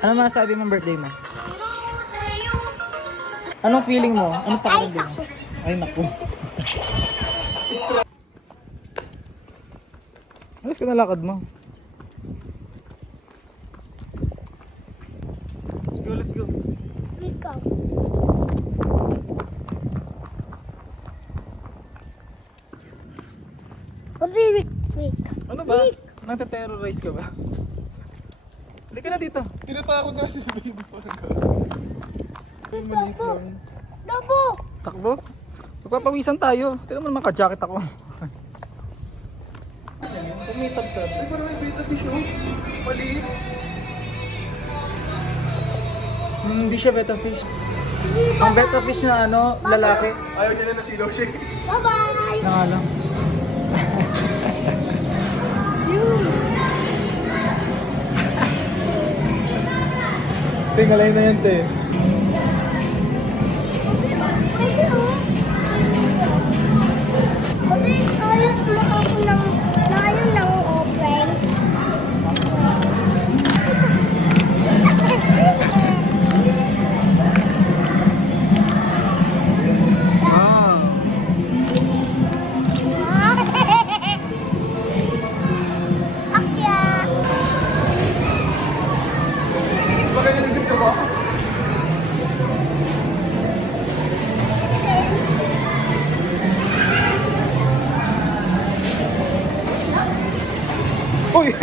Ano masasabi mong birthday mo? Anong feeling mo? Anong pakiramdam mo? Ay, naku. Alas ka na lakad mo. Let's go, let's go. Wait ka. Wait. Ano ba? Nagte-terrorize ka ba? Halika na dito. Tinatakot na si baby ko. Dabo! Takbo? Magpapawisan tayo. Tignan mo naman ka-jacket ako. Pumitab sabi. Ay, parang may beta fish, oh. Maliit. Hindi siya betta fish. Ang betta fish na ano, lalaki. Ayaw niya na nasilaw siya. Bye-bye! Na nga lang. Tingalay na yan, te. Ayos mo ako ng open. Bakit yung gusto mo? Uy!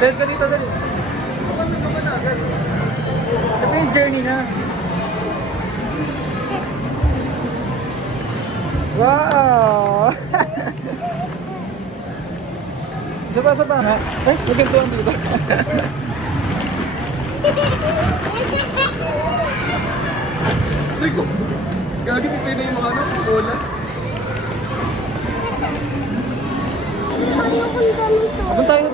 Dali, dali. Baka na agad. Ito yung journey na. Wow! Saba. Ay, magantuan dito. Ay ko. Gagi, pipin na yung mga ano, bola. Ayokong ganito. Abang tayo.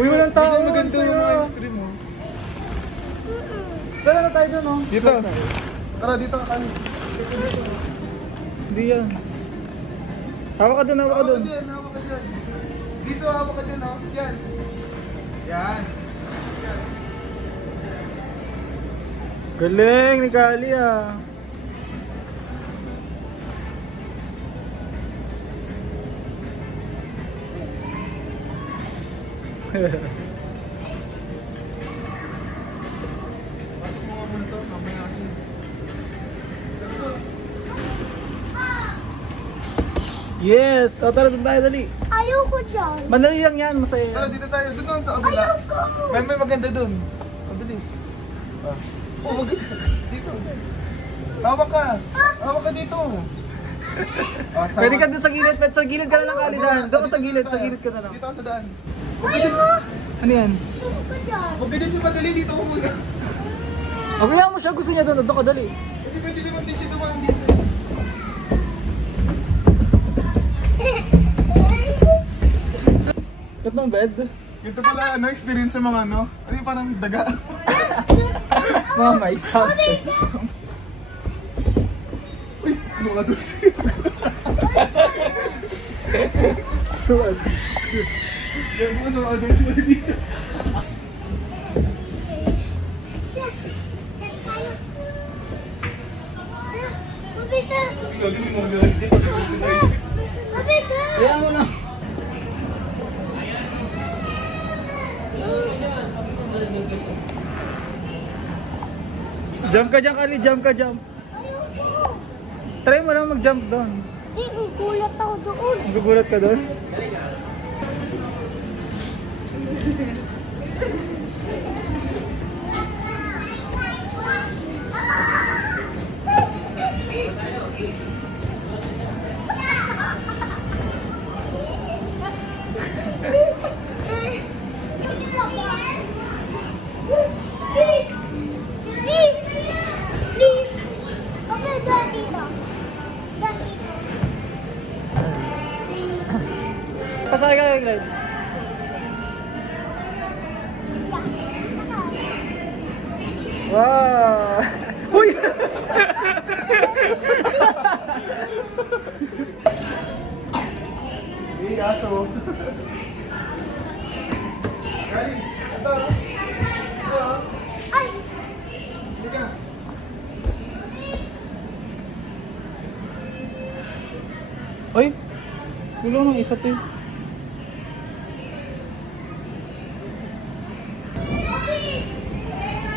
Uy, walang tao. Hindi maganda yung mga extreme, oh. Tara na tayo dun, oh. Dito. Tara, dito ka kami. Hindi yan. Hawak ka dun. Hawak ka dyan. Dito, hawak ka dyan, oh. Yan. Yan. Galing ni Kali, ah. Pasok mo nga muna to, mamaya natin. Yes! O tara dun tayo, dali. Ayoko dyan. Madali lang yan, masaya Tara, yan. dito tayo. Doon sa kabila. Ayoko. May maganda doon. Mabilis. Oh, maganda. Dito. Hawak ka. Hawak ka dito. Pwede ka dun sa gilid ka na lang, Kali, daan. Doon ka sa gilid ka na lang. Dito ka sa daan. Ayoko. Ano yan? Ayoko dyan. Huwag ka din sa madali dito ko muna. O kaya mo siya, gusto niya doon ka, dali. Kasi pwede naman din siya dumaan dito. Kat ng bed. Ito pala, ano, experience sa mga ano? Ano yung parang daga? Mga may sounds. Uy, ano ka doon? Suwag. Yan mo, ano ka doon sa dito? Mabita. Ikaw din mo mga dito. Mabita. Kaya mo na. Jump ka dyan, Kali. Jump ka. Ayoko. Try mo na mag-jump doon. Hindi, gulat ako doon. Gugulat ka doon? Please. Okay, dati ba? Dati ba? Pasakay ka, Clyde. Wow! Uy! Hey, aso. Kali, ito. Ito. Ay! Halika. Ay! Wala nang isa to.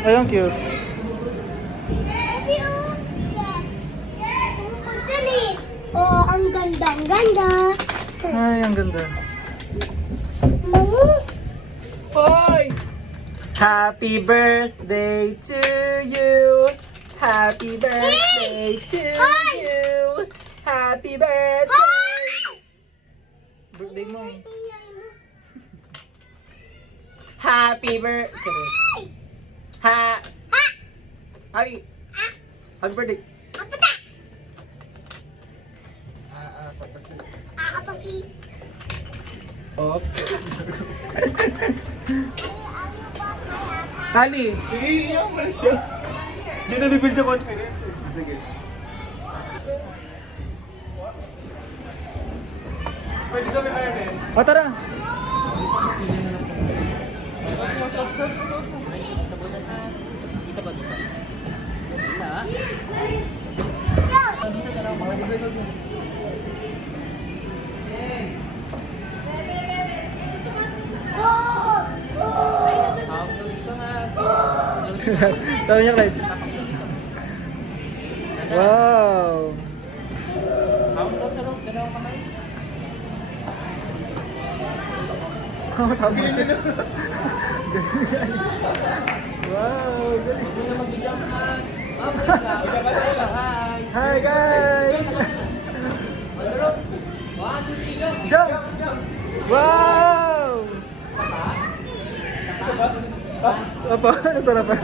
Ay, ang cute. Happy, oh. Yes. Tumupuntan eh. Oh, ang ganda, ang ganda. Ay, ang ganda. Mama. Hoy! Happy birthday to you. Happy birthday to you. Happy birthday. Birthday mo. Happy birthday. Ha. Happy. Happy birthday. Patasin. Aapaki. Oops. Kali. Sige, iiyak mo rin siya. Hindi na rebuild yung confidence. Sige. Pwede kami harness. O tara. Tahu niya, Clyde. Wow. Wow, galing. Hi guys. Jump. Wow. Apa? Nasarap pa.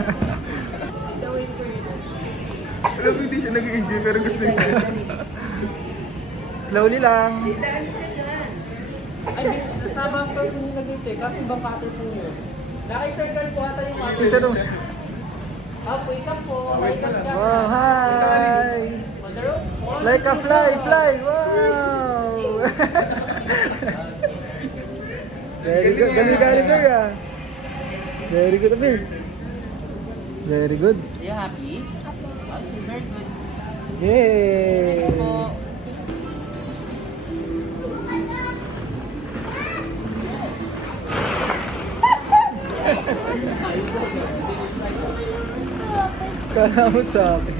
Alam mo, hindi siya nag-enjoy pero gusto niya. Slowly lang. Ay, nasama pa rin yung nag-date eh, kasi ibang cutter po yun. Naka-circle po ata yung cutter. Siya daw. Wake up po. Like us ka. Wow, hi. Like a fly, fly. Wow. Very good. Galing galing there ah. Very good, Abir. Very good. Are you happy? Okay, very good. Yay. Next po. Kala mo sa akin.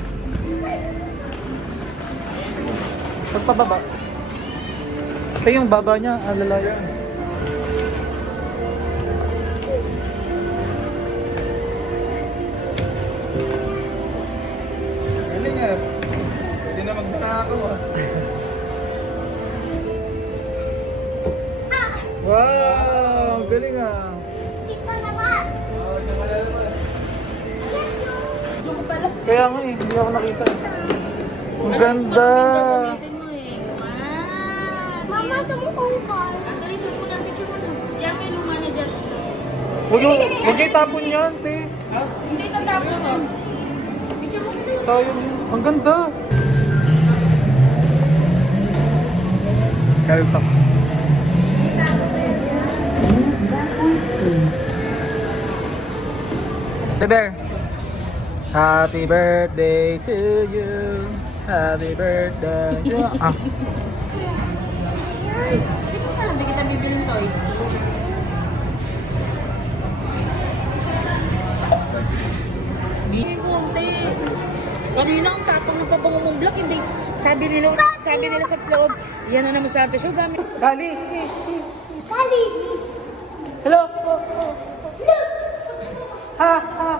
Pagpababa. Ito yung baba niya, alalaya. Galing ah. Pwede na magnanakaw ah. Wow, galing ah. Kita naman. Oo, nakalalaman. Kaya nga eh, hindi ako nakita. Ang ganda. Mama, sumukong ka. Huwag kayo tapon yan, te. Hindi tatapon. Sayang yun. Ang ganda. Kaya pa. Hey Bear. Happy birthday to you. Happy birthday to you. Ah. Hindi kita bibiling toys. Hindi ko, te. Kanina ang tapang ng pabango mong block, hindi. Sabi nila sa loob, yan na naman sa atin siya gamit. Kali. Kali. Hello. Ha, ha.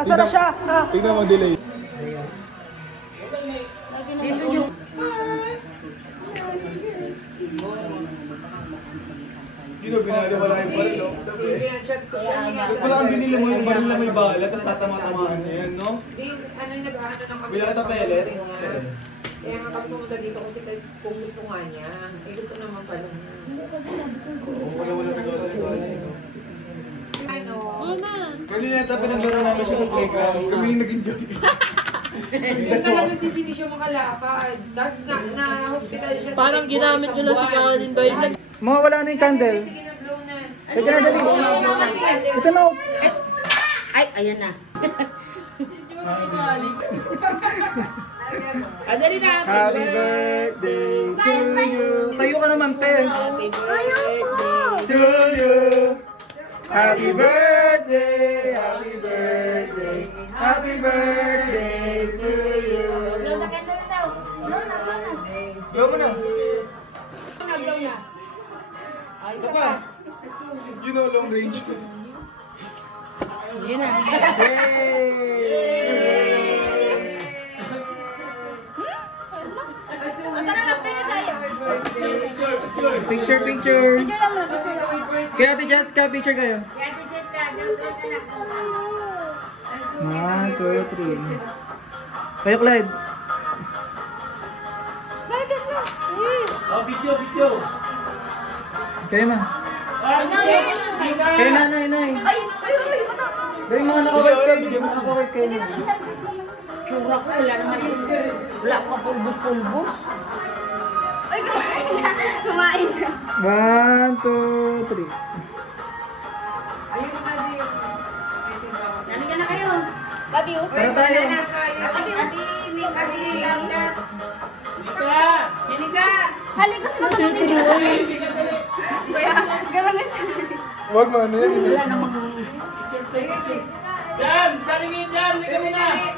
Asa na siya? Ha. Tingnan mo, delay. Dito, binaliwala yung baril, no? Ba't pala ang binili mo yung baril na may bala, tapos tatama-tamaan niya yan, no? Ano yung nag-ano ng kami? Bila kita pellet? Kaya nga kami pumunta dito kasi kung gusto nga niya. Eh gusto naman pala niya. Oo, wala nagawala. Ano? Kanina tayo pinaglaro namin siya sa playground. Kami yung naging gawin. Yung talagang si hindi siya makalakad. Tapos na-hospital siya. Parang ginamit nyo na si Colin Doyle. Mga wala na yung candle. Sige na, blow na. Ito na, dali. Ito na. Ay, ayan na. Adali na. Happy birthday to you. Tayo ka naman, te. Happy birthday. To you. Happy birthday. Happy birthday. Happy birthday to you. Blow na candle daw. Blow na, blow na. Blow mo na. Blow na. Ay, isa Papa. pa. You know long range. Yun na. Picture, picture. Kaya Ate Jessica, picture kayo. 1, 2, 3. Kayo, Clyde. Oh, video. Kayo na. Kayo nanay, nay. Dahil mga nakawait kayo. Nakawait kayo. Sura ko, wala naman yun. Wala pa pulbos-pulbos. Ay, kumain na. Kumain na. 1, 2, 3. Ayun na kasi yung... Nanigan na kayo. Love you. Para tayo. Halika sa mga kanina. Kaya, gano'n na siya. Huwag mo, ano yan? Wala namang...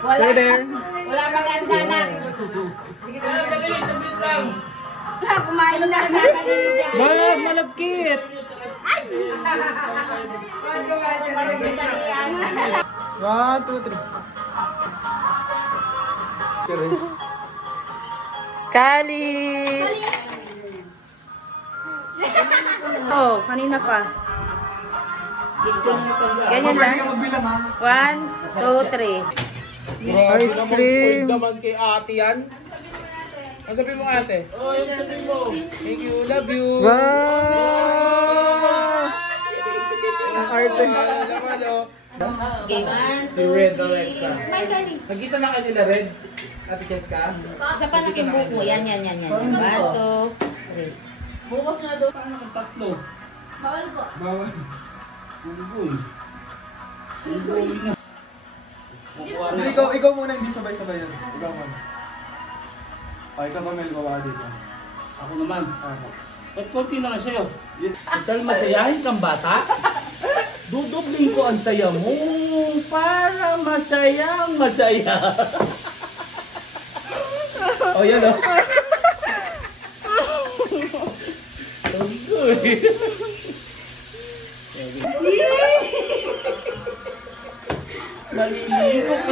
Kayo there. Wala pang ganda na. Kumain na. Ba, malagkit. 1, 2, 3. Kali! Oh, kanina pa. Ganyan lang. Pwede ka magbilang, ha? 1, 2, 3. Ice cream. naman kay ate yan. Ano sabi mo ate? Oh, yung sabi mo. Thank you, love you. Wow! Ang arte. Naman, oh. Okay, 1, Si Red Alexa. Smile, Kali. Nagkita na kayo nila, Red? Ate Jessica? Isa pa nakibuko. Yan. 1, 2. Bukas na doon. Tatlo. Bawal po. Bawal. Hindi, ikaw muna, hindi sabay-sabay yan. Ikaw muna. Ay, ikaw ba may lumawa dito? Ako naman. Ako. Ba't konti na nga sa'yo? Total masayahin kang bata? Dudubling ko ang saya mo para masayang masaya. Oh, yan oh. Ang good. Naliligo ka.